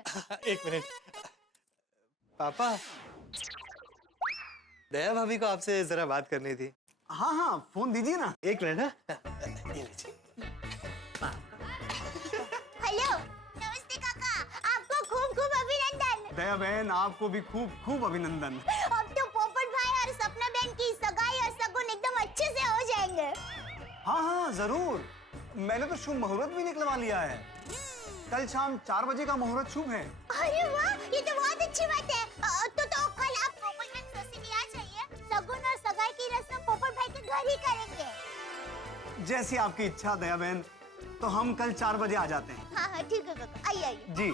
एक मिनट पापा, दया भाभी को आपसे जरा बात करनी थी। हाँ हाँ, फोन दीजिए ना। एक मिनट। ये लीजिए। हेलो, नमस्ते काका, आपको खूब खूब अभिनंदन। दया बहन, आपको भी खूब खूब अभिनंदन। अब तो पोपट भाई और सपना बहन की सगाई और शगुन एकदम अच्छे से हो जाएंगे। हाँ हाँ जरूर, मैंने तो शुभ मुहूर्त भी निकलवा लिया है। कल शाम 4 बजे का मुहूर्त शुभ है। अरे वाह, ये तो बहुत अच्छी बात है। तो कल आप पोपट भाई से भी आ जाइए। शगुन और सगाई की रस्म पोपट भाई के घर ही करेंगे। जैसी आपकी इच्छा दया बहन, तो हम कल 4 बजे आ जाते हैं। हाँ हाँ ठीक है काका, आइए आइए। जी।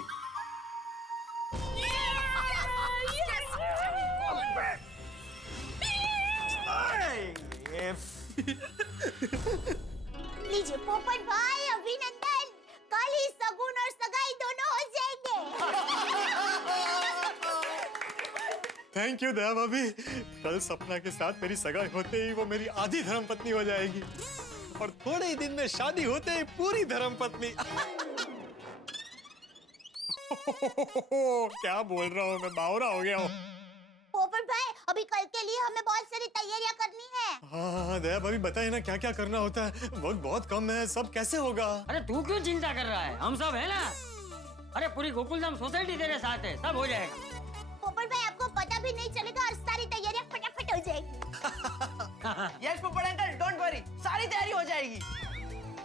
लीजिए पोपट भाई, अभिनंदन। कल ही शगुन और सगाई दोनों हो जाएंगे। थैंक यू दया भाभी। कल सपना के साथ मेरी सगाई होते ही वो मेरी आधी धर्मपत्नी हो जाएगी और थोड़े ही दिन में शादी होते ही पूरी धर्मपत्नी। क्या बोल रहा हूँ मैं, बावरा हो गया हूँ। पोपट भाई, अभी कल के लिए हमें बहुत सारी तैयारियां करनी है। हाँ दया भाभी, बताइए ना क्या क्या करना होता है। वक्त बहुत कम है, सब कैसे होगा? अरे तू क्यों चिंता कर रहा है, हम सब है ना। अरे पूरी गोकुलधाम सोसाइटी तेरे साथ है, सब हो जाएगा। पोपट भाई, आपको पता भी नहीं चलेगा और सारी तैयारियां फटाफट हो जाएगी। यस पोपट अंकल, डोंट वरी, सारी तैयारी हो जाएगी।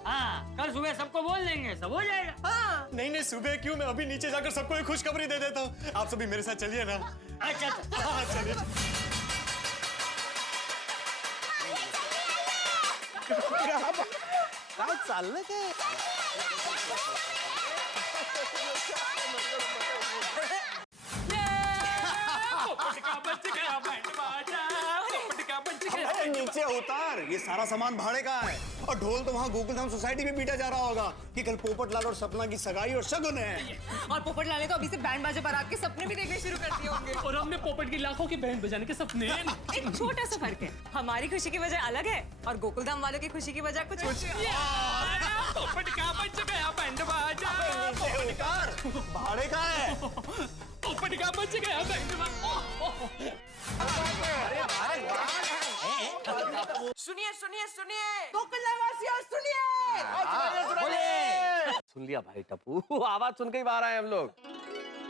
हाँ, कल सुबह सबको बोल देंगे, सब हो जाएगा। हाँ। नहीं नहीं, सुबह क्यों, मैं अभी नीचे जाकर सबको एक खुशखबरी दे देता हूँ। आप सभी मेरे साथ चलिए ना। अच्छा हाँ चलिए। काय चाललं काय? अरे नीचे उतार, ये सारा सामान भाड़े का है और ढोल तो वहाँ गोकुलधाम सोसाइटी में पीटा जा रहा होगा कि कल पोपटलाल और सपना की सगाई और शगुन है। और पोपटलाल ने तो अभी से बैंड बाजे बारात के सपने भी देखने शुरू कर दिए होंगे। और हमने पोपट की लाखों की बैंड बजाने के सपने। एक छोटा सा फर्क है, हमारी खुशी की वजह अलग है और गोकुलधाम वालों की खुशी की वजह कुछ पोपट का बच गया बैंड बाजा, नीचे उतार, भाड़े का है। पोपट का बच गया बैंड बाजा। सुनिए सुनिए सुनिए, गोकुलधाम वासियों सुनिए। सुन लिया भाई टप्पू, आवाज सुन के ही बाहर आए हम लोग।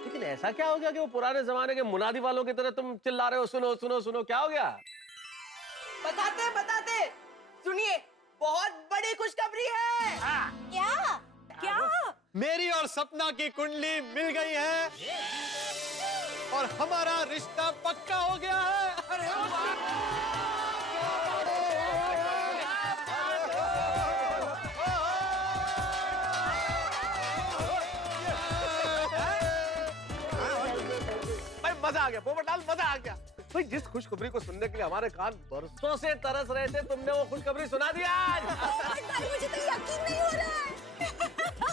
लेकिन ऐसा क्या हो गया कि वो पुराने जमाने के मुनादी वालों की तरह तुम चिल्ला रहे हो, सुनो सुनो सुनो, क्या हो गया? बताते, सुनिए, बहुत बड़ी खुशखबरी है। क्या? क्या? मेरी और सपना की कुंडली मिल गई है और हमारा रिश्ता पक्का हो गया है। मजा आ गया पोपटलाल, मजा आ गया भाई। जिस खुशखबरी को सुनने के लिए हमारे कान बरसों से तरस रहे थे, तुमने वो खुशखबरी सुना दिया आज। मुझे तो यकीन नहीं हो रहा है।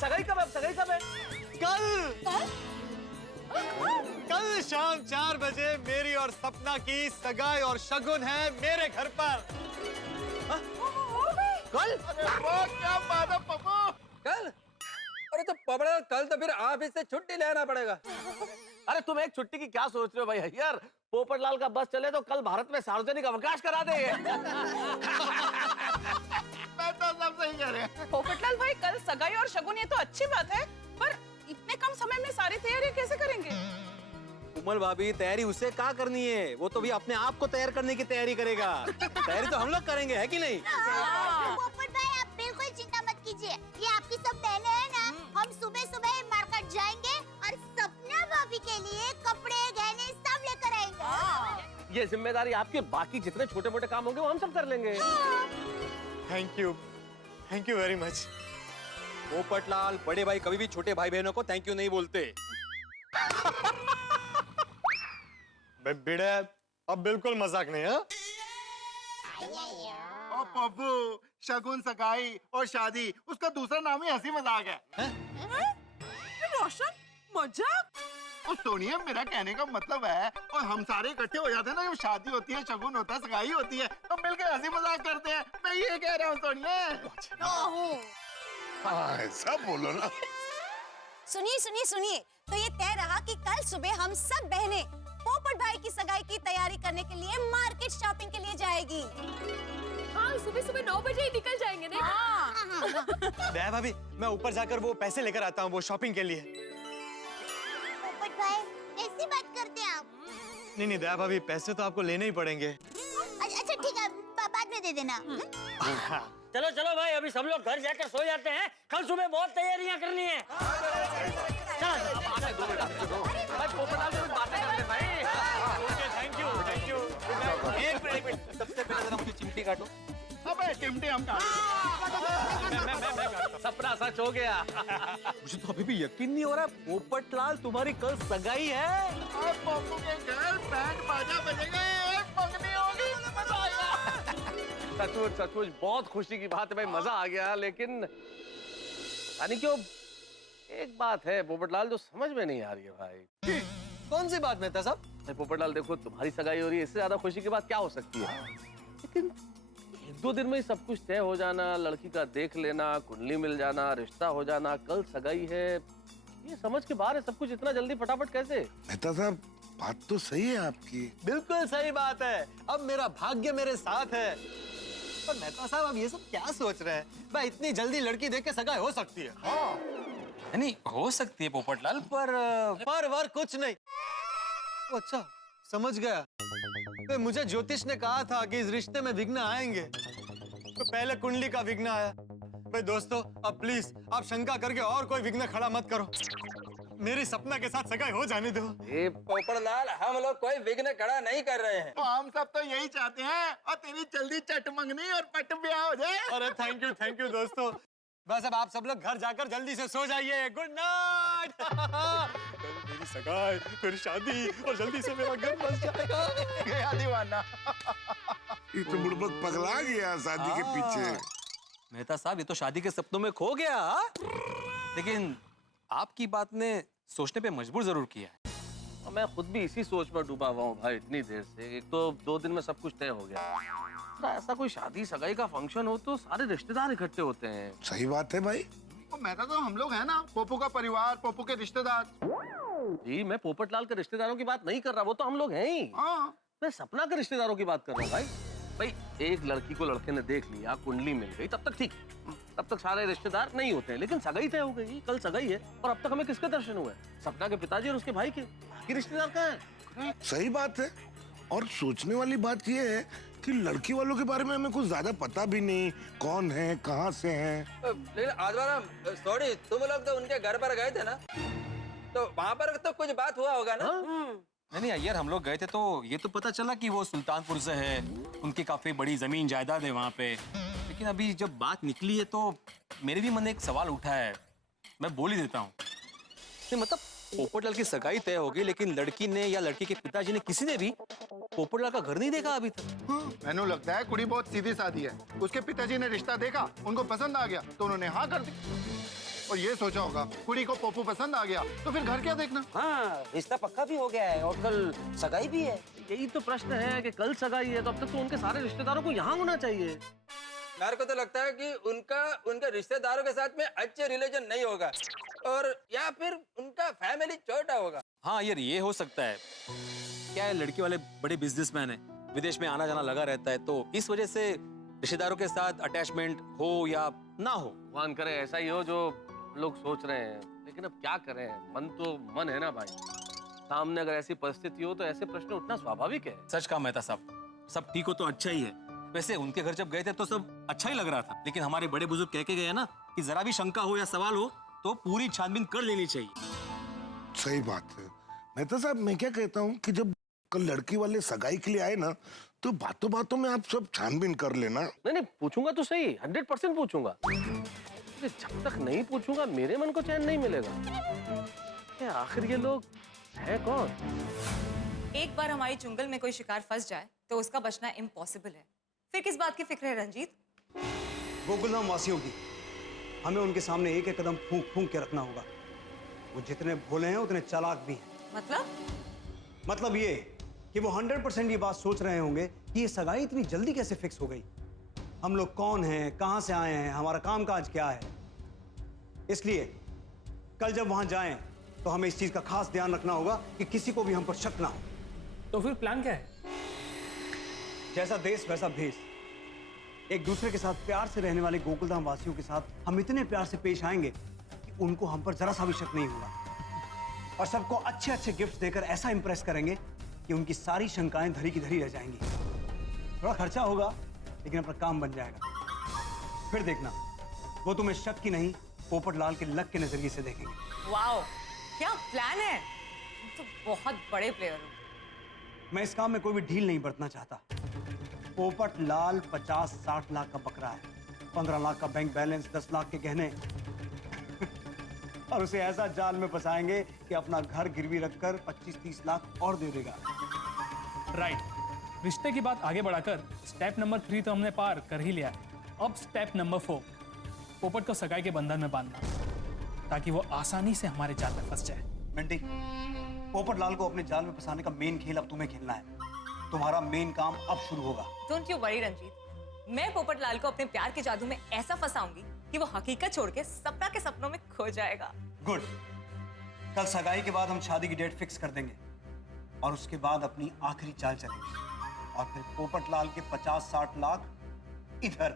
सगाई कब है? सगाई कब है? कल शाम 4 बजे मेरी और सपना की सगाई और शगुन है मेरे घर पर। कल? क्या बात है पप्पू? कल? अरे तो पबड़ा, कल तो फिर ऑफिस से छुट्टी लेना पड़ेगा। अरे तुम एक छुट्टी की क्या सोच रहे हो भाई यार? पोपटलाल का बस चले तो कल भारत में सार्वजनिक अवकाश करा देंगे। मैं तो सब सही कह रहे हैं। पोपटलाल भाई, कल सगाई और शगुन, ये तो अच्छी बात है, पर इतने कम समय में सारी तैयारी कैसे करेंगे? उमल भाभी, तैयारी उसे क्या करनी है? वो तो भी अपने आप को तैयार करने की तैयारी करेगा। तैयारी तो हम लोग करेंगे, है कि नहीं? पोपट भाई, आप बिल्कुल चिंता मत कीजिए। ये आपकी सब बहनें हैं ना, हम सुबह सुबह मार्केट जाएंगे और सपना भाभी के लिए कपड़े गहने सब लेकर आएंगे। ये जिम्मेदारी आपके, बाकी जितने छोटे मोटे काम होंगे वो हम सब कर लेंगे। Thank you very much. Popatlal, बड़े भाई कभी भी छोटे भाई बहनों को थैंक यू नहीं बोलते। बिड़े, अब बिल्कुल मजाक नहीं है। ओ पप्पू, शगुन सगाई और शादी, उसका दूसरा नाम ही हंसी मजाक है। रोशन, मजाक? और सोनिया, मेरा कहने का मतलब है, और हम सारे इकट्ठे हो जाते हैं ना, जब शादी होती है, शगुन होता है, सगाई होती है, तो मिलकर हंसी मजाक करते हैं। मैं ये कह रहा हूँ सोनिया। ओहो, हाँ, सब बोलो ना। सुनिए सुनिए सुनिए, तो ये तय रहा कि कल सुबह हम सब बहनें पोपट भाई की सगाई की तैयारी करने के लिए मार्केट शॉपिंग के लिए जाएगी। हाँ, सुबह सुबह 9 बजे ही निकल जाएंगे नहीं? दया भाभी, मैं ऊपर जाकर वो पैसे लेकर आता हूँ वो शॉपिंग के लिए। पोपट भाई ऐसी बात करते हैं आप? नहीं दया भाभी, पैसे तो आपको लेने ही पड़ेंगे। अच्छा ठीक है, बाद में दे देना। चलो चलो भाई, अभी सब लोग घर जाकर सो जाते हैं, कल सुबह बहुत तैयारियां करनी है। Thank you. एक मिनट, सबसे पहले जरा मुझे चिमटी काटो। अबे चिमटी हम सपना सच हो गया। मुझे तो अभी भी यकीन नहीं हो रहा, पोपटलाल तुम्हारी कल सगाई है। पप्पू के घर बैंड बाजा बजेगा, मंगनी होगी, मजा आएगा। सचमुच बहुत खुशी की बात है भाई, मजा आ गया। लेकिन यानी क्यों, एक बात है पोपटलाल जो समझ में नहीं आ रही है भाई। कौन सी बात मेहता साहब? पोपटलाल देखो, तुम्हारी सगाई हो रही है, इससे ज्यादा खुशी की बात क्या हो सकती है? लेकिन 1-2 दिन में ही सब कुछ तय हो जाना, लड़की का देख लेना, कुंडली मिल जाना, रिश्ता हो जाना, कल सगाई है, ये समझ के बाहर है। सब कुछ इतना जल्दी फटाफट कैसे? मेहता साहब, बात तो सही है आपकी। बिल्कुल सही बात है। अब मेरा भाग्य मेरे साथ है। पर मेहता साहब, अब ये सब क्या सोच रहे हैं? भाई इतनी जल्दी लड़की देख के सगाई हो सकती है? नहीं हो सकती है पोपटलाल, पर वर कुछ नहीं। अच्छा समझ गया। तो मुझे ज्योतिष ने कहा था कि इस रिश्ते में विघ्न आएंगे, तो पहले कुंडली का विघ्न आया। भाई दोस्तों, अब प्लीज आप शंका करके और कोई विघ्न खड़ा मत करो, मेरी सपना के साथ सगाई हो जाने दो। पोपटलाल, हम लोग कोई विघ्न खड़ा नहीं कर रहे हैं। तो हम सब तो यही चाहते हैं, और तेरी जल्दी चट मंगनी और पट ब्याह हो जाए। अरे थैंक यू दोस्तों। बस अब आप सब लोग घर जाकर जल्दी से सो जाइए। Good night. कल मेरी सगाई, फिर शादी, और जल्दी से मेरा घर बस जाएगा। गया दीवाना। ये तो बुड़बक पगला गया शादी के पीछे। मेहता साहब, ये तो शादी के सपनों में खो गया, लेकिन आपकी बात ने सोचने पे मजबूर जरूर किया है। और मैं खुद भी इसी सोच में डूबा हुआ हूँ भाई इतनी देर से। एक तो 2 दिन में सब कुछ तय हो गया। ऐसा कोई शादी सगाई का फंक्शन हो तो सारे रिश्तेदार इकट्ठे होते हैं। सही बात है भाई। मैं तो हम लोग हैं ना, पोपू का परिवार, पोपू के रिश्तेदार। जी, मैं पोपटलाल के रिश्तेदारों की बात नहीं कर रहा, वो तो हम लोग हैं ही। मैं सपना के रिश्तेदारों की बात कर रहा हूँ भाई। एक लड़की को लड़के ने देख लिया, कुंडली मिल गई, तब तक ठीक, तब तक सारे रिश्तेदार नहीं होते हैं। लेकिन सगाई तय हो गई, कल सगाई है, और अब तक हमें किसके दर्शन हुए? सपना के पिताजी और उसके भाई के। बाकी रिश्तेदार कहाँ हैं? सही बात है। और सोचने वाली बात यह है कि लड़की वालों के बारे में हमें कुछ ज्यादा पता भी नहीं, कौन है, कहाँ से हैं। लेकिन आजवारा, सॉरी, तुम लोग तो उनके घर पर गए थे ना, तो वहाँ पर तो कुछ बात हुआ होगा ना? नहीं यार, हम लोग गए थे तो ये तो पता चला कि वो सुल्तानपुर से है, उनकी काफी बड़ी जमीन जायदाद है वहाँ पे। लेकिन अभी जब बात निकली है तो मेरे भी मन में एक सवाल उठा है, मैं बोल ही देता हूँ। नहीं मतलब पोपटलाल की सगाई तय हो गई, लेकिन लड़की ने या लड़की के पिताजी ने किसी ने भी पोपटलाल का घर नहीं देखा अभी तक। मैंने लगता है कुड़ी बहुत सीधी सादी है। उसके पिताजी ने रिश्ता देखा, उनको पसंद आ गया तो उन्होंने हाँ कर दी। और ये सोचा होगा कुड़ी को पोपू पसंद आ गया तो फिर घर क्या देखना। हाँ, रिश्ता पक्का भी हो गया है और कल सगाई भी है। यही तो प्रश्न है कि कल सगाई है तो अब तक तो उनके सारे रिश्तेदारों को यहाँ होना चाहिए। मेरे को तो लगता है कि उनके रिश्तेदारों के साथ में अच्छे रिलेशन नहीं होगा, और या फिर उनका फैमिली छोटा होगा। हाँ यार, ये हो सकता है। क्या है, लड़की वाले बड़े बिजनेसमैन है, विदेश में आना जाना लगा रहता है, तो इस वजह से रिश्तेदारों के साथ अटैचमेंट हो या ना हो। भगवान करे ऐसा ही हो जो लोग सोच रहे हैं, लेकिन अब क्या करें, मन तो मन है ना भाई। सामने अगर ऐसी परिस्थिति हो तो ऐसे प्रश्न उठना स्वाभाविक है। सच कहा मेहता साहब, सब ठीक हो तो अच्छा ही है। वैसे उनके घर जब गए थे तो सब अच्छा ही लग रहा था, लेकिन हमारे बड़े बुजुर्ग कह के गए ना कि जरा भी शंका हो या सवाल हो तो पूरी छानबीन कर लेनी चाहिए। सही बात है। मेहता साहब, मैं क्या कहता हूँ कि जब कल लड़की वाले सगाई के लिए आए ना, तो बातों बातों में आप सब छानबीन कर लेना। नहीं, पूछूंगा तो सही, 100% पूछूंगा। जब तक नहीं पूछूंगा मेरे मन को चैन नहीं मिलेगा। आखिर ये लोग हैं कौन? एक बार हमारी चुंगल में कोई शिकार फंस जाए तो उसका बचना इम्पॉसिबल है। फिर किस बात की फिक्र है रंजीत? गोकुलधाम वासियों की हमें उनके सामने एक एक कदम फूंक फूंक के रखना होगा। वो जितने भोले हैं उतने चालाक भी हैं। मतलब ये कि वो 100% ये बात सोच रहे होंगे कि ये सगाई इतनी जल्दी कैसे फिक्स हो गई, हम लोग कौन हैं, कहां से आए हैं, हमारा काम काज क्या है। इसलिए कल जब वहां जाएं तो हमें इस चीज का खास ध्यान रखना होगा कि किसी को भी हम पर शक ना हो। तो फिर प्लान क्या है? जैसा देश वैसा भेष। एक दूसरे के साथ प्यार से रहने वाले गोकुलधाम वासियों के साथ हम इतने प्यार से पेश आएंगे कि उनको हम पर जरा सा भी शक नहीं होगा, और सबको अच्छे अच्छे गिफ्ट देकर ऐसा इंप्रेस करेंगे कि उनकी सारी शंकाएं धरी की धरी रह जाएंगी। थोड़ा खर्चा होगा लेकिन अपना काम बन जाएगा। फिर देखना, वो तुम्हें शक की नहीं पोपटलाल के लक के नजरिए से देखेंगे। वाओ, क्या प्लान है। तुम तो बहुत बड़े प्लेयर हो। मैं इस काम में कोई भी ढील नहीं बरतना चाहता। पोपटलाल 50-60 लाख का बकरा है, 15 लाख का बैंक बैलेंस, 10 लाख के गहने और उसे ऐसा जाल में फंसाएंगे कि अपना घर गिरवी रखकर 25-30 लाख और दे देगा। राइट। रिश्ते की बात आगे बढ़ाकर स्टेप नंबर 3 तो हमने पार कर ही लिया है। अब स्टेप नंबर 4, पोपट को सगाई के बंधन में बांधना ताकि वो आसानी से हमारे जाल में फंस जाए। मिंटी, पोपटलाल को अपने जाल में फंसाने का मेन खेल अब तुम्हें खेलना है। तुम्हारा मेन काम अब शुरू होगा। डोंट यू वरी रंजीत, मैं पोपटलाल को अपने प्यार के जादू में ऐसा फंसाऊंगी कि वो हकीकत छोड़ के सपना के सपनों में खो जाएगा। गुड। कल सगाई के बाद हम शादी की डेट फिक्स कर देंगे और उसके बाद अपनी आखिरी चाल चलेंगे और फिर पोपटलाल के 50-60 लाख इधर।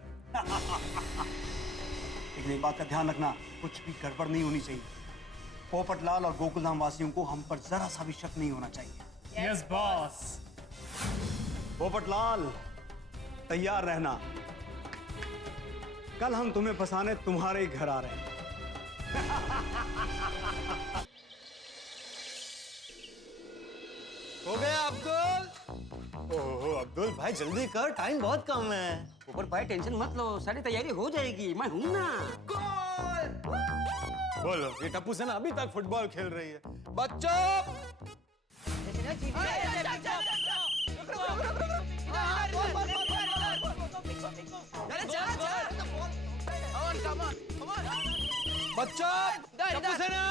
लेकिन एक बात का ध्यान रखना, कुछ भी गड़बड़ नहीं होनी चाहिए। पोपटलाल और गोकुलधाम वासियों को हम पर जरा सा भी शक नहीं होना चाहिए। Yes boss. पोपटलाल, तैयार रहना, कल हम तुम्हें फंसाने तुम्हारे ही घर आ रहे हैं। हो गया अब्दुल? ओहो अब्दुल भाई जल्दी कर, टाइम बहुत कम है। ऊपर भाई टेंशन मत लो, सारी तैयारी हो जाएगी, मैं हूं ना। बोलो, ये टप्पू सेना अभी तक फुटबॉल खेल रही है। बच्चों बच्चों, टप्पू सेना।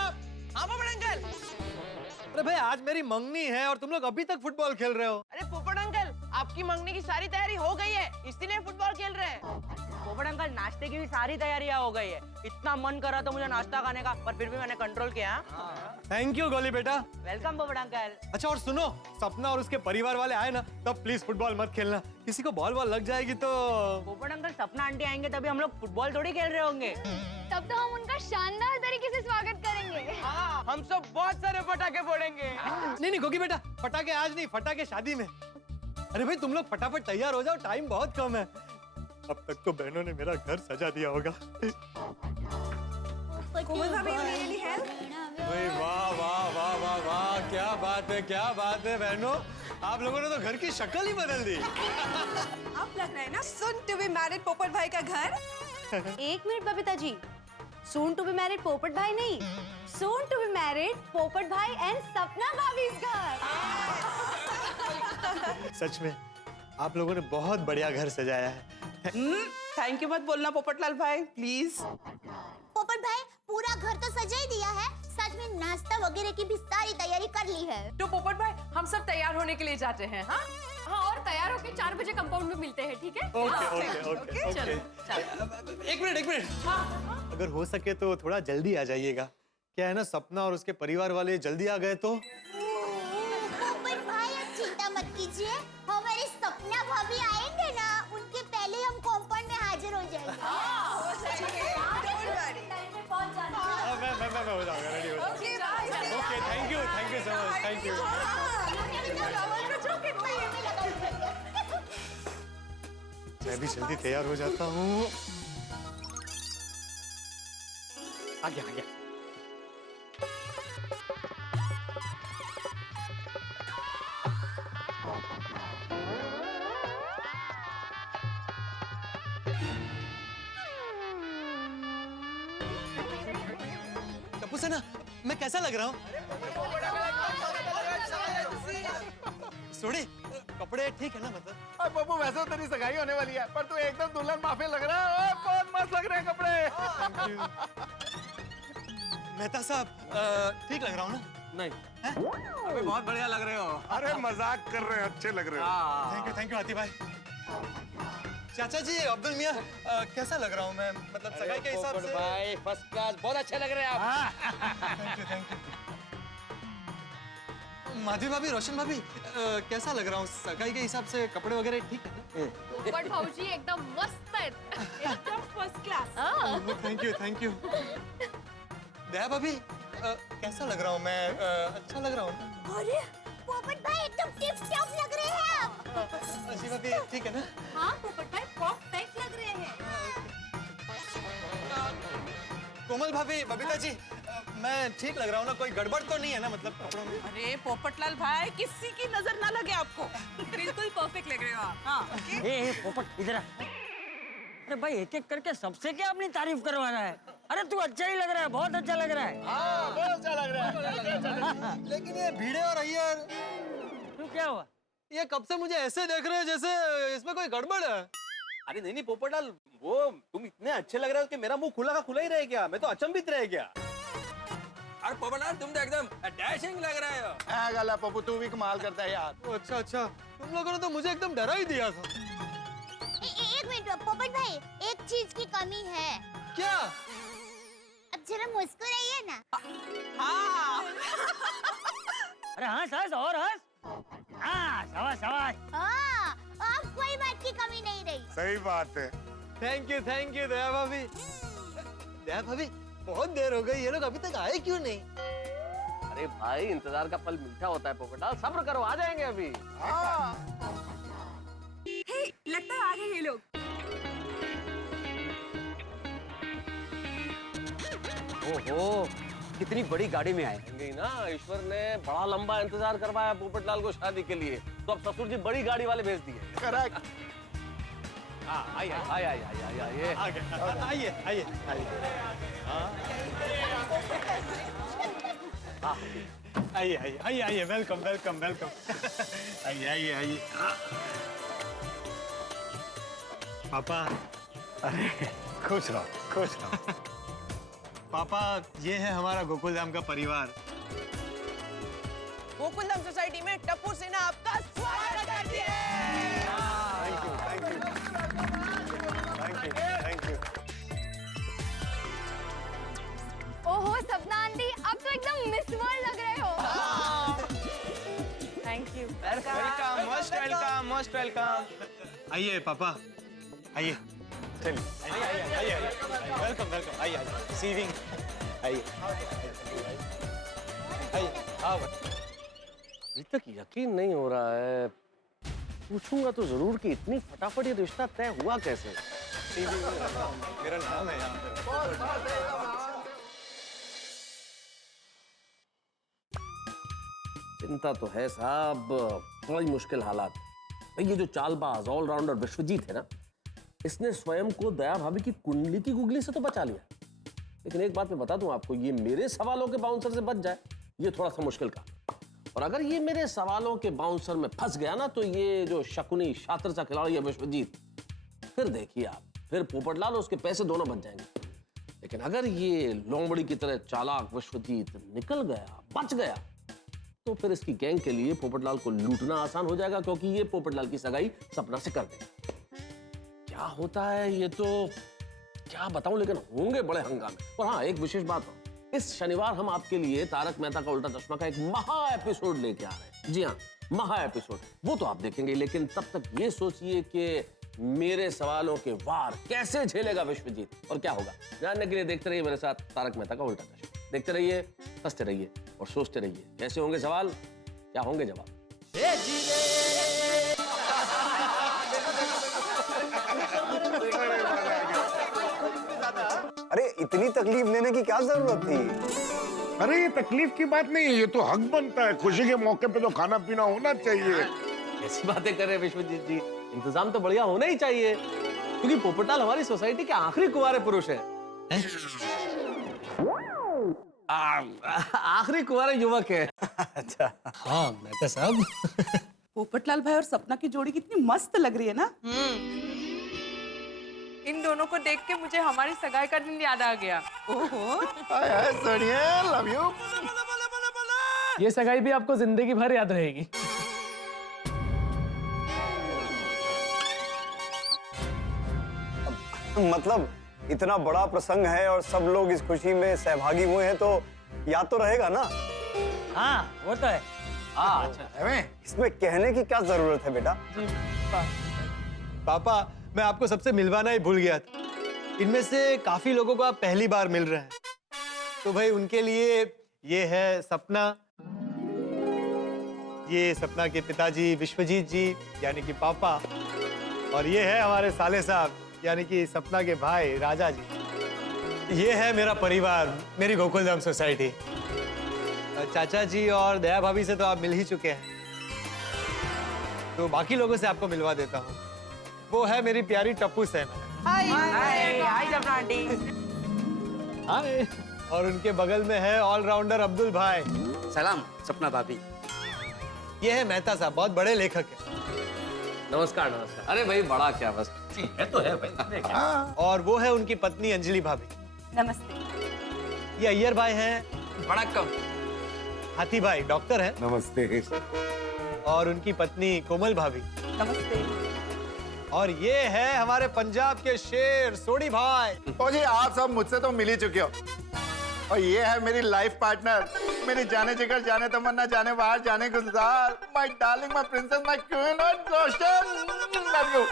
अरे भाई आज मेरी मंगनी है और तुम लोग अभी तक फुटबॉल खेल रहे हो। अरे पोपट अंकल, आपकी मंगनी की सारी तैयारी हो गई है, इसलिए फुटबॉल खेल रहे हैं। पोपट अंकल, नाश्ते की भी सारी तैयारियां हो गई है। इतना मन कर रहा था मुझे नाश्ता खाने का, पर फिर भी मैंने कंट्रोल किया। थैंक यू गोली बेटा। वेलकम पोपट अंकल। अच्छा और सुनो, सपना और उसके परिवार वाले आए ना तब प्लीज फुटबॉल मत खेलना, किसी को बॉल लग जाएगी तो। पोपट अंकल, सपना आंटी आएंगे तभी हम लोग फुटबॉल थोड़ी खेल रहे होंगे। तब तो हम उनका शानदार तरीके से स्वागत करेंगे। हाँ, हम सब बहुत सारे पटाखे फोड़ेंगे। नहीं गोगी बेटा, पटाखे आज नहीं, पटाखे शादी में। अरे भाई तुम लोग फटाफट तैयार हो जाओ, टाइम बहुत कम है। अब तक तो बहनों ने मेरा घर सजा दिया होगा। भाई वाह वाह वाह वाह वाह, क्या बात है बहनों, आप लोगों ने तो घर की शक्ल ही बदल दी। अब लग रहा है ना सुन टू बी मैरिड पोपट भाई का घर। एक minute Babita ji, soon to be married Popat भाई नहीं, सून टू बी मैरिड पोपट भाई एंड सपना भाभी's घर। सच में आप लोगों ने बहुत बढ़िया घर सजाया है। थैंक यू मत बोलना पोपटलाल भाई, प्लीज। पोपट भाई पूरा घर तो सजा ही दिया है, साथ में नाश्ता वगैरह की भी सारी तैयारी कर ली है। तो पोपट भाई, हम सब तैयार होने के लिए जाते हैं। हाँ हाँ, और तैयार होके 4 बजे कंपाउंड में मिलते हैं, ठीक है? ओके। चलो। एक मिनट। अगर हो सके तो थोड़ा जल्दी आ जाइएगा। क्या है ना, सपना और उसके परिवार वाले जल्दी आ गए तो। पोपट भाई आप चिंता मत कीजिए, हमारे सपना भाभी आएंगे ना, उनके पहले हम कंपाउंड में हाजिर हो जाएंगे। मैं हो जाऊंगा, रेडी हो जाऊंगा। Okay, thank you so much, thank you. मैं भी जल्दी तैयार हो जाता हूँ। आ गया। टप्पू सेना, मैं कैसा लग रहा हूँ? सोड़ी, कपड़े ठीक है ना मतलब? पप्पू वैसे तो तेरी सगाई होने वाली है, पर तू एकदम दुल्हन माफी लग रहा है। बहुत मस्त लग रहे हैं कपड़े। मेहता साहब, ठीक लग रहा हूँ ना? नहीं, अबे बहुत बढ़िया लग रहे हो। अरे मजाक कर रहे हैं, अच्छे लग रहे हो। थैंक यू आती भाई। चाचा जी, अब्दुल मियाँ, कैसा लग रहा हूँ मैं? मतलब सगाई के हिसाब से? भाई फर्स्ट क्लास, बहुत अच्छे लग रहे हैं आप। Thank you. माधवी भाभी, रोशन भाभी, कैसा लग रहा हूँ? सगाई के हिसाब से कपड़े वगैरह ठीक है ना? पोपट भाऊजी एकदम मस्त आहेत. एकदम first class. Thank you. Daya भाभी, कैसा लग रहा हूँ मैं? अच्छा लग रहा हूँ? अरे पोपट भाई एकदम टिप टॉप लग रहे हैं आप। अजी भाभी, ठीक है ना? हाँ पोपट भाई परफेक्ट लग रहे हैं। कोमल भाभी, बबीता जी, मैं ठीक लग रहा हूँ ना? कोई गड़बड़ तो नहीं है ना मतलब कपड़ों में? अरे पोपटलाल भाई, किसी की नजर ना लगे आपको। बिल्कुल परफेक्ट लग रहे हो आप. हाँ ए पोपट इधर आ. अरे भाई एक एक करके सबसे क्या अपनी तारीफ करवा रहा है? अरे तू अच्छा ही लग रहा है, बहुत अच्छा लग रहा है. हाँ, बहुत अच्छा लग रहा है। लेकिन ये भीड़े और अय्यर, तू क्या हुआ? ये कब से मुझे ऐसे देख रहे हैं जैसे इसमें कोई गड़बड़ है। अरे नहीं पोपटलाल, वो तुम इतने अच्छे लग रहे हो कि मेरा मुंह खुला का खुला ही रह गया, मैं तो अचंभित रह गया। और पोपटलाल तुम तो एकदम डैशिंग लग रहे हो। गला पप्पू, तू भी कमाल करता है यार। अच्छा, तुम लोगों ने तो मुझे एकदम डरा ही दिया था। एक मिनट पोपट भाई, एक चीज की कमी है। क्या? अब जरा मुस्कुराइए ना। हाँ। अरे हंस हंस और हंस. हाँ शाबाश शाबाश. हाँ, अब कोई बात की कमी नहीं रही। सही बात है। थैंक यू दया भाभी। दया भाभी, बहुत देर हो गई, ये लोग अभी तक आए क्यों नहीं? अरे भाई, इंतजार का फल मीठा होता है पोपटलाल, सब्र करो, आ जाएंगे अभी। लगता है आ गए ये लोग. ओहो, कितनी बड़ी गाड़ी में आए। नहीं ना, ईश्वर ने बड़ा लंबा इंतजार करवाया पोपटलाल को शादी के लिए, तो अब ससुर जी बड़ी गाड़ी वाले भेज दिए। करेक्ट। आइए। आइए, वेलकम। आइए। पापा, अरे खुश रहो। पापा, ये है हमारा गोकुलधाम का परिवार। गोकुलधाम सोसाइटी में टप्पू सिन्हा आपका स्वागत करती है। Thank you. ओहो सपना आंटी, अब तो एकदम मिस वर्ल्ड लग रहे हो. Thank you. Most welcome. आइए पापा, आइए। चलिए, आइए। वेलकम। आइए। सीविंग, आइए। अभी तक यकीन नहीं हो रहा है, पूछूंगा तो जरूर कि इतनी फटाफट ये रिश्ता तय हुआ कैसे। मेरा नाम है यहाँ पे। चिंता तो है साहब, बड़ी मुश्किल हालात। भाई ये जो चालबाज ऑलराउंडर विश्वजीत है ना, इसने स्वयं को दया भाभी की कुंडली की गुगली से तो बचा लिया, लेकिन एक बात मैं बता दूं आपको, ये मेरे सवालों के बाउंसर से बच जाए ये थोड़ा सा मुश्किल काम। और अगर ये मेरे सवालों के बाउंसर में फंस गया ना, तो ये जो शकुनी शातिर सा खिलाड़ी है विश्वजीत, फिर देखिए आप, फिर पोपटलाल उसके पैसे दोनों बच जाएंगे। लेकिन अगर ये लोमड़ी की तरह चालाक विश्वजीत निकल गया, बच गया, तो फिर इसकी गैंग के लिए पोपटलाल को लूटना आसान हो जाएगा, क्योंकि ये पोपटलाल की सगाई सपना से कर देगा। क्या होता है ये तो क्या बताऊं, लेकिन होंगे बड़े हंगामे। और हाँ, एक विशेष बात हो, इस शनिवार हम आपके लिए तारक मेहता का उल्टा चश्मा का एक महा एपिसोड लेके आ रहे हैं। जी हाँ, महा एपिसोड, वो तो आप देखेंगे, लेकिन तब तक ये सोचिए कि मेरे सवालों के वार कैसे झेलेगा विश्वजीत और क्या होगा। जानने के लिए देखते रहिए मेरे साथ तारक मेहता का उल्टा चश्मा। देखते रहिए, हंसते रहिए और सोचते रहिए कैसे होंगे सवाल, क्या होंगे जवाब। अरे इतनी तकलीफ लेने की क्या जरूरत थी? अरे ये तकलीफ की बात नहीं है, ये तो हक बनता है। खुशी के मौके पे तो खाना पीना होना चाहिए। ऐसी बातें कर रहे हैं विश्वजीत जी, इंतजाम तो बढ़िया होना ही चाहिए, क्योंकि पोपटलाल हमारी सोसाइटी के आखिरी कुंवारे पुरुष है। आखिरी कुंवारे युवक है। अच्छा, हाँ मैं साहब। पोपटलाल भाई और सपना की जोड़ी कितनी मस्त लग रही है ना। इन दोनों को देख के मुझे हमारी सगाई का दिन याद आ गया. ओहो, सोनिया, लव यू। ये सगाई भी आपको जिंदगी भर याद रहेगी। मतलब इतना बड़ा प्रसंग है और सब लोग इस खुशी में सहभागी हुए हैं, तो याद तो रहेगा ना? हाँ वो तो है। हाँ अच्छा। इसमें कहने की क्या जरूरत है बेटा? पापा, मैं आपको सबसे मिलवाना ही भूल गया था। इनमें से काफी लोगों को आप पहली बार मिल रहे हैं, तो भाई उनके लिए ये है सपना, ये सपना के पिताजी विश्वजीत जी यानी कि पापा, और ये है हमारे साले साहब यानी कि सपना के भाई राजा जी। ये है मेरा परिवार, मेरी गोकुलधाम सोसाइटी। चाचा जी और दया भाभी से तो आप मिल ही चुके हैं, तो बाकी लोगों से आपको मिलवा देता हूँ। वो है मेरी प्यारी टप्पू सेन। हाय सपना आंटी। हाय। और उनके बगल में है ऑलराउंडर अब्दुल भाई। सलाम सपना भाभी। ये है मेहता साहब, बहुत बड़े लेखक हैं। नमस्कार नमस्कार। अरे भाई बड़ा क्या, बस है तो है भाई। और वो है उनकी पत्नी अंजलि भाभी। नमस्ते। ये अय्यर भाई हैं। बड़ा कम। हाथी भाई डॉक्टर हैं। नमस्ते। और उनकी पत्नी कोमल भाभी। नमस्ते। और ये है हमारे पंजाब के शेर सोडी भाई। ओ जी, आप सब मुझसे तो मिल ही चुके हो। और ये है मेरी लाइफ पार्टनर, मेरी जाने जिगर, जाने तमन्ना, जाने बाहर, जाने गुलजार, my darling, my princess, my queen और रोशन, लव यू।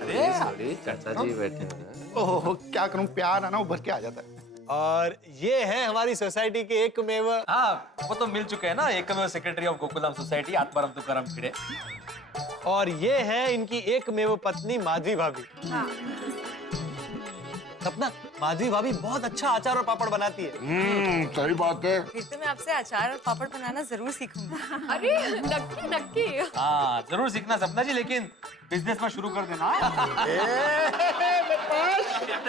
अरे सॉरी, चाचा जी बैठे हैं। ओह क्या करूं, प्यार है ना उभर के आ जाता है। और ये है हमारी सोसाइटी के एकमेव। हाँ वो तो मिल चुके हैं ना, एकमेव secretary of Gokuldham society Atmaram Tukaram Bhide. और ये है इनकी एकमेव पत्नी माधवी भाभी। सपना, माधवी भाभी बहुत अच्छा अचार और पापड़ बनाती है। सही बात है। फिर तो मैं आपसे अचार और पापड़ बनाना जरूर सीखूंगी। अरे नक्की नक्की। हाँ जरूर सीखना सपना जी, लेकिन बिजनेस में शुरू कर देना। अरे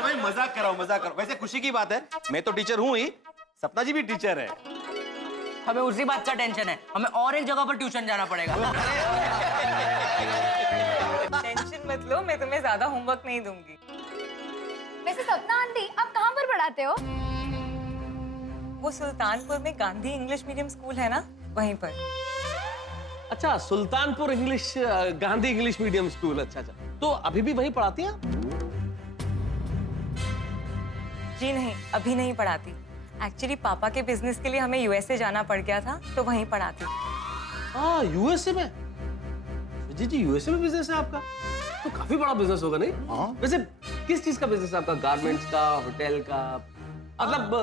भाई मजाक कर रहा हूँ, मजाक कर रहा हूँ। वैसे खुशी की बात है, मैं तो टीचर हूँ ही, सपना जी भी टीचर है। हमें उसी बात का टेंशन है, हमें और एक जगह पर ट्यूशन जाना पड़ेगा। टेंशन मत लो, मैं तुम्हें ज्यादा होमवर्क नहीं दूंगी। वैसे सपना आंटी आप कहाँ पर पढ़ाते हो? वो सुल्तानपुर में गांधी इंग्लिश मीडियम स्कूल है ना, वहीं पर। अच्छा Sultanpur English Gandhi English medium school. अच्छा अच्छा, तो अभी भी वहीं पढ़ाती हैं? जी नहीं, अभी नहीं पढ़ाती। एक्चुअली पापा के बिजनेस के लिए हमें यूएसए जाना पड़ गया था, तो वहीं पढ़ाती। हाँ यूएसए में? जी जी यूएसए में बिजनेस है आपका, तो काफी बड़ा बिजनेस होगा नहीं? हाँ। वैसे किस चीज का बिजनेस है आपका? गारमेंट्स का, होटल का? मतलब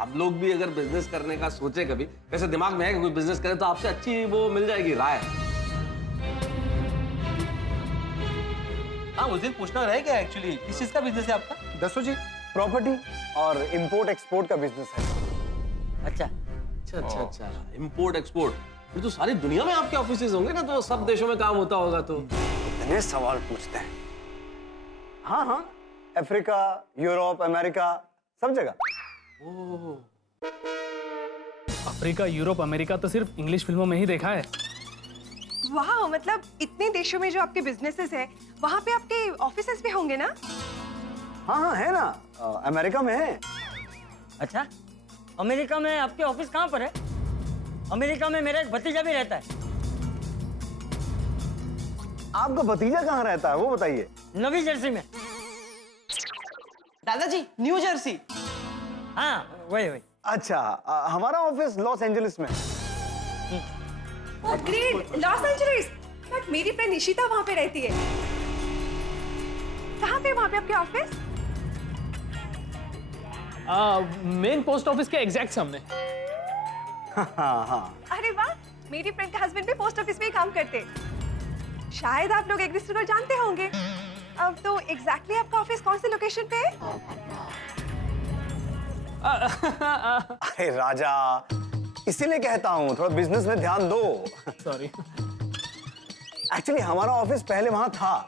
हम लोग भी अगर बिजनेस करने का सोचे कभी, वैसे दिमाग में है कि कोई बिजनेस करे तो आपसे अच्छी वो मिल जाएगी राय। हाँ उस दिन पूछना रह गया एक्चुअली, किस चीज का बिजनेस है आपका? दसो जी। प्रॉपर्टी और इंपोर्ट एक्सपोर्ट का बिजनेस है। अच्छा अच्छा अच्छा अच्छा, इंपोर्ट एक्सपोर्ट। फिर तो सारी दुनिया में आपके ऑफिसेज होंगे ना, तो सब देशों में काम होता होगा। तो इतने सवाल पूछते हैं। हाँ हाँ, अफ्रीका, यूरोप, अमेरिका, सब जगह। अफ्रीका, यूरोप, अमेरिका तो सिर्फ इंग्लिश फिल्मों में ही देखा है। वाह, मतलब इतने देशों में जो आपके बिजनेसेस है, वहाँ पे आपके ऑफिसेस भी होंगे ना? हाँ हाँ है ना, अमेरिका में है। अच्छा, अमेरिका में आपके ऑफिस कहाँ पर है? अमेरिका में मेरा एक भतीजा भी रहता है। आपका भतीजा कहाँ रहता है वो बताइए। नवी जर्सी में। दादाजी न्यू जर्सी। हाँ वही वही। अच्छा, हमारा ऑफिस लॉस एंजलिस में। Oh great, Los Angeles. But मेरी फ्रेंड निशिता वहाँ पे रहती है। कहाँ पे वहाँ पे आपके ऑफिस? मेन पोस्ट ऑफिस के एग्जैक्ट सामने। हाँ हाँ। अरे वाह, मेरी फ्रेंड का हस्बैंड भी पोस्ट ऑफिस में ही काम करते हैं। शायद आप लोग एक दूसरे को जानते होंगे। अब तो एग्जैक्टली आपका ऑफिस कौन सी लोकेशन पे है? अरे राजा, इसीलिए कहता हूँ थोड़ा बिजनेस में ध्यान दो। सॉरी। एक्चुअली हमारा ऑफिस पहले वहां था,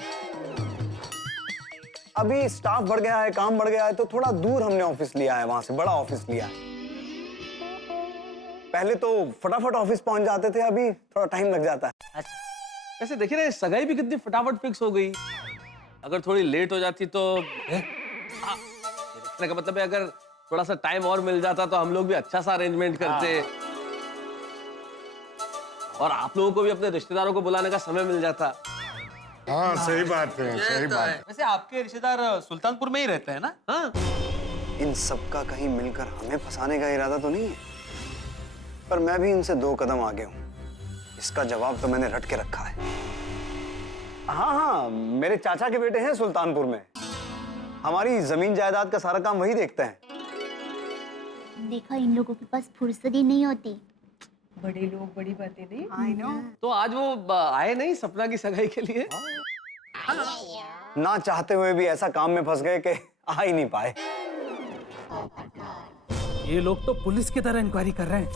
अभी स्टाफ बढ़ गया है, काम बढ़ गया है, तो थोड़ा दूर हमने ऑफिस लिया है, वहां से बड़ा ऑफिस लिया है। पहले तो फटाफट ऑफिस पहुंच जाते थे, अभी थोड़ा टाइम लग जाता है। अच्छा, ऐसे देखिए ना, सगाई भी कितनी फटाफट फिक्स हो गई। अगर थोड़ी लेट हो जाती तो कहने का मतलब है, अगर थोड़ा सा टाइम और मिल जाता तो हम लोग भी अच्छा सा अरेंजमेंट करते। और आप लोगों को भी अपने रिश्तेदारों को बुलाने का समय मिल जाता। हाँ सही बात है, सही बात है। वैसे आपके रिश्तेदार सुल्तानपुर में ही रहते हैं ना? हाँ। इन सबका कहीं मिलकर हमें फंसाने का इरादा तो नहीं है, पर मैं भी इनसे 2 कदम आगे हूँ। इसका जवाब तो मैंने रट के रखा है। हाँ, मेरे चाचा के बेटे हैं सुल्तानपुर में। हमारी जमीन जायदाद का सारा काम वही देखते हैं। देखा, इन लोगों के पास फुर्सत ही नहीं होती। बड़े लोग बड़ी बातें नहीं। I know. तो आज वो आए नहीं सपना की सगाई के लिए? ना चाहते हुए भी ऐसा काम में फंस गए कि आ ही नहीं पाए। ये लोग तो पुलिस की तरह इंक्वायरी कर रहे हैं।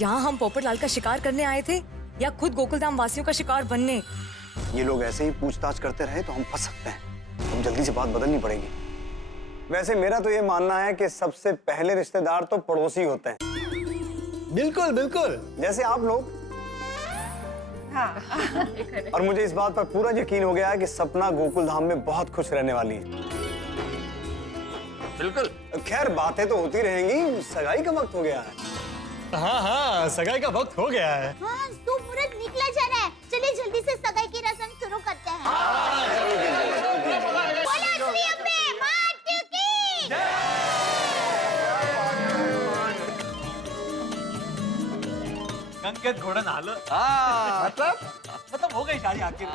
यहाँ हम पोपटलाल का शिकार करने आए थे या खुद गोकुलधाम वासियों का शिकार बनने? ये लोग ऐसे ही पूछताछ करते रहे तो हम फंस सकते हैं। हम जल्दी से बात बदलनी पड़ेगी। वैसे मेरा तो ये मानना है कि सबसे पहले रिश्तेदार तो पड़ोसी होते हैं। बिल्कुल बिल्कुल, जैसे आप लोग। और मुझे इस बात पर पूरा यकीन हो गया है कि सपना गोकुलधाम में बहुत खुश रहने वाली है। बिल्कुल। खैर बातें तो होती रहेंगी, सगाई का वक्त हो गया है। हाँ, सगाई का वक्त हो गया है। हाँ, शुभ मुहूर्त निकला जा रहा है। चलिए जल्दी से सगाई की रस्म शुरू करते हैं। बोलो श्री अम्बे मात की। गंगेत घोड़न आलो। मतलब हो गई शादी आखिर।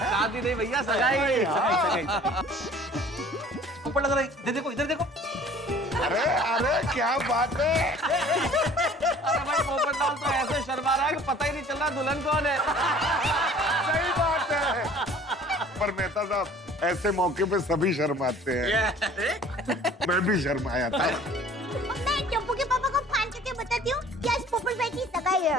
शादी नहीं भैया, सगाई। ऊपर लग रहा है, इधर देखो, इधर देखो। अरे अरे क्या बात है। अरे भाई पोपटलाल तो ऐसे शर्मा रहा है कि पता ही नहीं चल रहा दुल्हन कौन है। सही बात है। पर मेहता साहब, ऐसे मौके पे सभी शर्माते हैं। मैं भी शर्माया था। मैं टप्पू के पापा को फोन करके बताती हूँ कि आज पोपट भाई की सगाई है।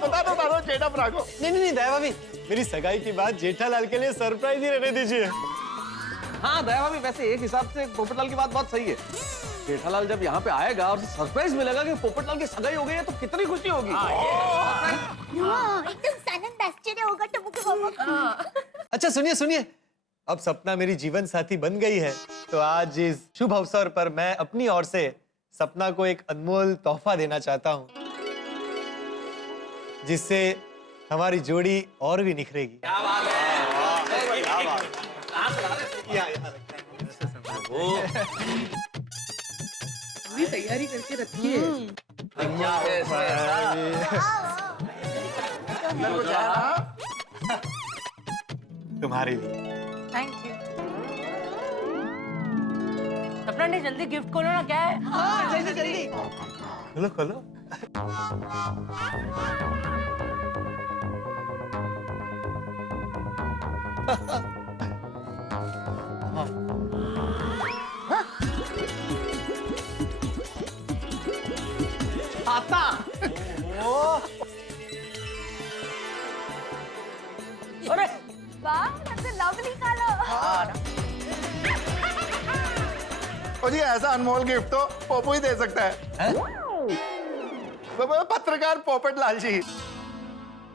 बता दो जेठा राघो। नहीं दया भाभी, मेरी सगाई की बात जेठालाल के लिए सरप्राइज ही रहने दीजिए। हाँ दया भाभी, वैसे एक हिसाब से पोपटलाल की बात बहुत सही है। जेठालाल जब यहाँ पे आएगा और सरप्राइज मिलेगा कि पोपटलाल की सगाई हो गई है तो कितनी खुशी होगी। एकदम सानंद आश्चर्य होगा टप्पू के पापा को। अच्छा सुनिए, अब सपना मेरी जीवन साथी बन गई है, तो आज इस शुभ अवसर पर मैं अपनी ओर से सपना को एक अनमोल तोहफा देना चाहता हूँ, जिससे हमारी जोड़ी और भी निखरेगी। क्या बात है। पूरी तैयारी करके रखी है। तुम्हारे लिए। Thank you. सपना ने जल्दी गिफ्ट खोलो ना, क्या है? हाँ, जल्दी। खोलो। आता। अरे वाह, लवली कलर। और जी ऐसा अनमोल गिफ्ट तो पोपू ही दे सकता है। पत्रकार पोपटलाल जी।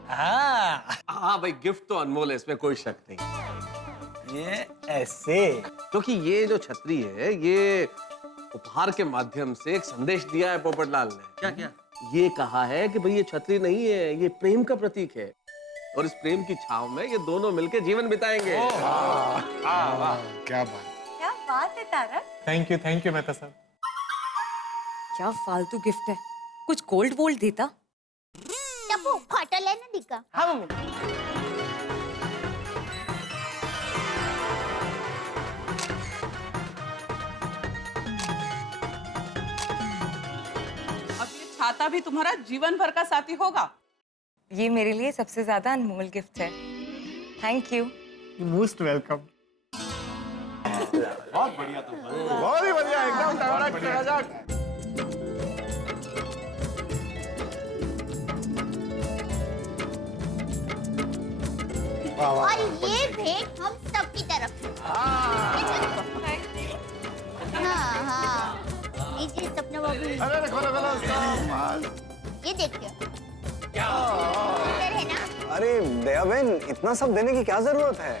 हाँ भाई, गिफ्ट तो अनमोल है, इसमें कोई शक नहीं। ये ऐसे, क्योंकि ये जो छतरी है, ये उपहार के माध्यम से एक संदेश दिया है पोपटलाल ने। क्या? ये कहा है कि भाई ये छतरी नहीं है, ये प्रेम का प्रतीक है, और इस प्रेम की छाव में ये दोनों मिलकर जीवन बिताएंगे। क्या बात है तारा। थैंक यू मेहता साहब। क्या फालतू गिफ्ट है, कुछ गोल्ड वोल्ड देता। टप्पू फोटो लेने दिखा। हाँ मम्मी। अब ये छाता भी तुम्हारा जीवन भर का साथी होगा। ये मेरे लिए सबसे ज्यादा अनमोल गिफ्ट है। Thank you. Most welcome. बहुत ही बढ़िया, एकदम तगड़ा चकाचक। और ये भेंट हम सबकी तरफ से। हाँ, लीजिए सपना बाबू। अरे खोलो। ये देखिए। सुंदर है ना? अरे दया बहन, इतना सब देने की क्या जरूरत है?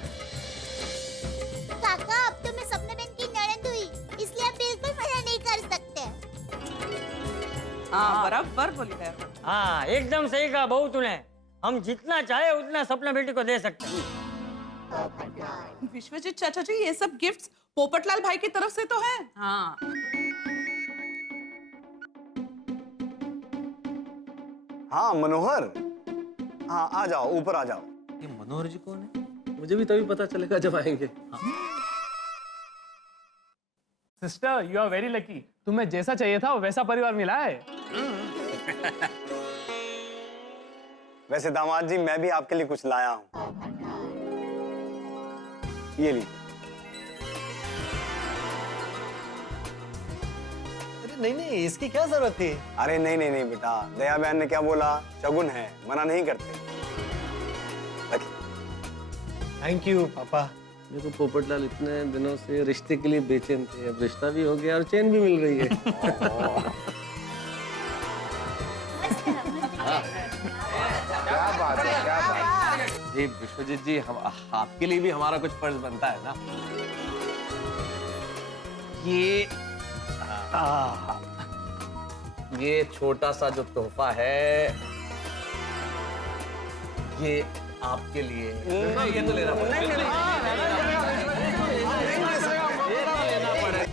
काका, अब तो मैं सपना बहन की ननद हुई, इसलिए आप बिल्कुल मना नहीं कर सकते। हाँ, बराबर बोली है। हाँ, एकदम सही कहा बहू तूने। हम जितना चाहे उतना सपना बेटी को दे सकते हैं। विश्वजीत चाचा जी, ये सब गिफ्ट्स पोपटलाल भाई की तरफ से तो है। हाँ। हाँ मनोहर, हाँ आ जाओ, ऊपर आ जाओ। ये मनोहर जी कौन है? मुझे भी तभी पता चलेगा जब आएंगे। Sister, you are very lucky. तुम्हें जैसा चाहिए था वैसा परिवार मिला है। वैसे दामाद जी, मैं भी आपके लिए कुछ लाया हूँ। ये लीजिए। नहीं नहीं, इसकी क्या जरूरत थी? अरे नहीं नहीं नहीं बेटा, दया बहन ने क्या बोला, शगुन है, मना नहीं करते। थैंक यू पापा। देखो पोपटलाल इतने दिनों से रिश्ते के लिए बेचैन थे, अब रिश्ता भी हो गया और चैन भी मिल रही है। क्या बात है, क्या बात है। जी विश्वजीत जी, हम आपके लिए भी हमारा कुछ फर्ज बनता है ना। ये छोटा सा जो तोहफा है, ये आपके लिए। ये तो लेना पड़ेगा।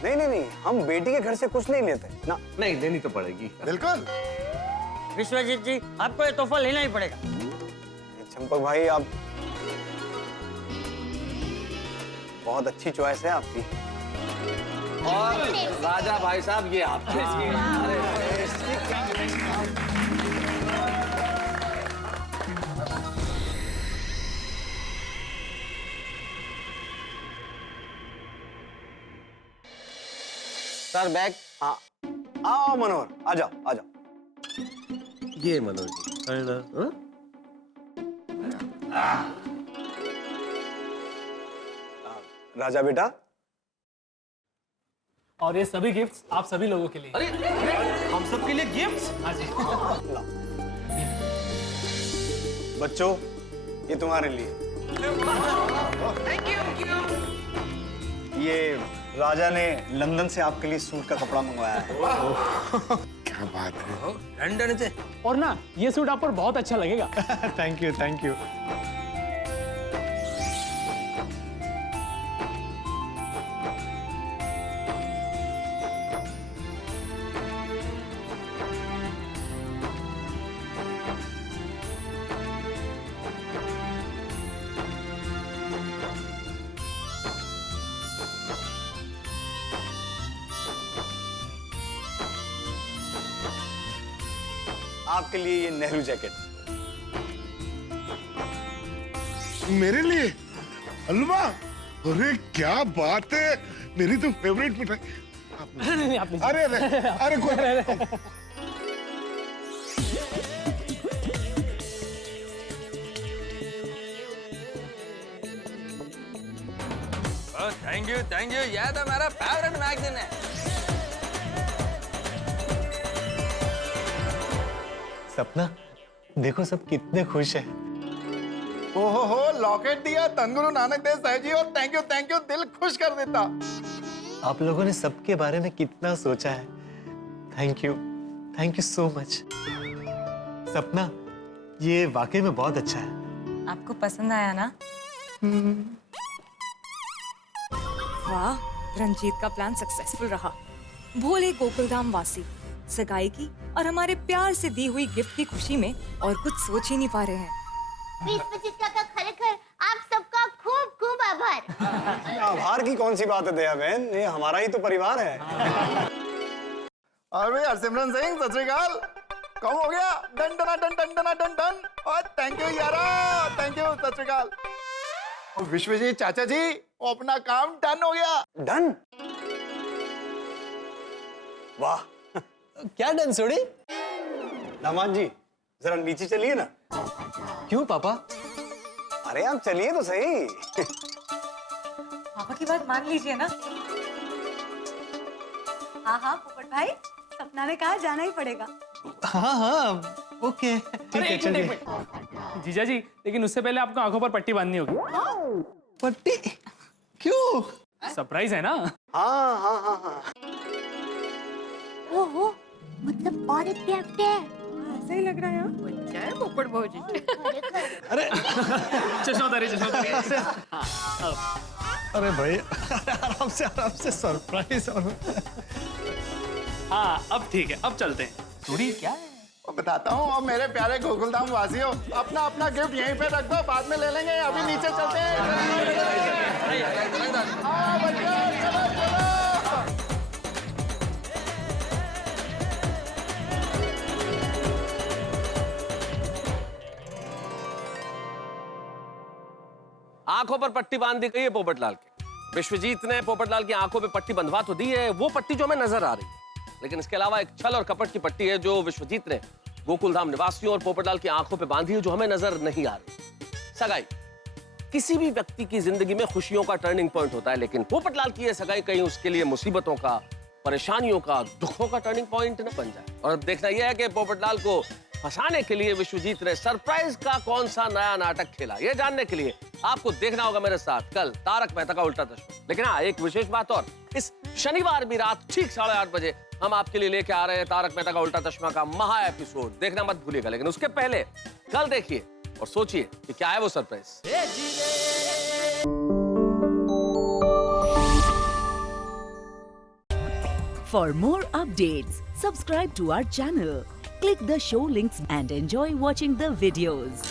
नहीं नहीं नहीं, हम बेटी के घर से कुछ नहीं लेते ना। नहीं, लेनी तो पड़ेगी। बिल्कुल। विश्वजीत जी, आपको ये तोहफा लेना ही पड़ेगा। चंपक भाई, आप बहुत अच्छी चॉइस है आपकी। और राजा भाई साहब, ये आपके। Sir bag. हाँ आओ मनोहर, आ जाओ आ जाओ। ये मनोज जी। राजा बेटा, और ये सभी गिफ्ट्स आप सभी लोगों के लिए। अरे हम सब के लिए गिफ्ट्स? हाँ जी। बच्चों, ये तुम्हारे लिए। Thank you. ये राजा ने लंदन से आपके लिए सूट का कपड़ा मंगवाया है। क्या बात है। लंदन से। और ना, ये सूट आप पर बहुत अच्छा लगेगा। Thank you thank you. आपके लिए ये नेहरू जैकेट। मेरे लिए हलवा? अरे क्या बात है, मेरी तो फेवरेट मिठाई। नहीं, आप लीजिए। अरे अरे अरे कोई थैंक यू, यह तो हमारा फेवरेट मैगजीन है। सपना, देखो सब कितने खुश हैं। ओहो, लॉकेट दिया धनगुरु नानक देव साहिब जी, और थैंक यू, दिल खुश कर देता। आप लोगों ने सबके बारे में कितना सोचा है। Thank you so much. सपना, ये वाकई में बहुत अच्छा है। आपको पसंद आया ना? वाह, रंजीत का प्लान सक्सेसफुल रहा। भोले गोकुलधाम वासी सगाई की और हमारे प्यार से दी हुई गिफ्ट की खुशी में और कुछ सोच ही नहीं पा रहे हैं। विश्वजीत काका, खरेखर आप सबका खूब खूब आभार। आभार की कौन सी बात है दया बहन, ये हमारा ही तो परिवार है। और भाई हरसिमरन सिंह, सत श्री अकाल। कम हो गया, डन डना डन डन डना डन डन। और थैंक यू यारा, थैंक यू, सत श्री अकाल। और विश्वजीत चाचा जी, अपना काम डन हो गया। डन? वाह, क्या डन सोड़ी? दामाद जी, जरा नीचे चलिए ना। क्यों पापा? अरे आप चलिए तो सही। पापा की बात मान लीजिए ना। हाँ हाँ पोपट भाई, सपना ने कहा जाना ही पड़ेगा। हाँ ओके, ठीक है चलिए। जीजा जी, लेकिन उससे पहले आपको आंखों पर पट्टी बांधनी होगी। पट्टी? क्यों? सरप्राइज है ना। हाँ हाँ हाँ हाँ। ओहो, मतलब और एक गिफ्ट है। ही लग रहा है हाँ? बच्चा है पोपट भौजी। अरे चश्मा उतारिए, चश्मा उतारिए। अरे भाई आराम से सरप्राइज। हाँ अब ठीक है, अब चलते हैं। सूरी क्या है? मैं बताता हूँ। और मेरे प्यारे गोकुलधाम वासियों, अपना अपना गिफ्ट यहीं पे रख दो, बाद में ले लेंगे। अभी नीचे चलते हैं। हाँ, बच्चों, चलो, चलो। आंखों पर पट्टी बांध दी गई है पोपटलाल के। विश्वजीत ने पोपटलाल की आंखों पे पट्टी बंधवा तो दी है, वो पट्टी जो हमें नजर आ रही है, लेकिन इसके अलावा एक छल और कपट की पट्टी है जो विश्वजीत ने गोकुलधाम निवासियों और पोपटलाल की आंखों पे बांधी है, जो हमें नजर नहीं आ रही। सगाई किसी भी व्यक्ति की जिंदगी में खुशियों का टर्निंग पॉइंट होता है, लेकिन पोपटलाल की यह सगाई कहीं उसके लिए मुसीबतों का, परेशानियों का, दुखों का टर्निंग पॉइंट न बन जाए। और अब देखना यह है कि पोपटलाल को फंसाने के लिए विश्वजीत ने सरप्राइज का कौन सा नया नाटक खेला। यह जानने के लिए आपको देखना होगा मेरे साथ कल तारक मेहता का उल्टा चश्मा। लेकिन हाँ, एक विशेष बात और, इस शनिवार भी रात ठीक 8:30 बजे हम आपके लिए लेके आ रहे हैं तारक मेहता का उल्टा चश्मा का महा एपिसोड। देखना मत भूलिएगा। लेकिन उसके पहले कल देखिए और सोचिए कि क्या है वो surprise. For more updates, subscribe to our channel, click the show links and enjoy watching the videos.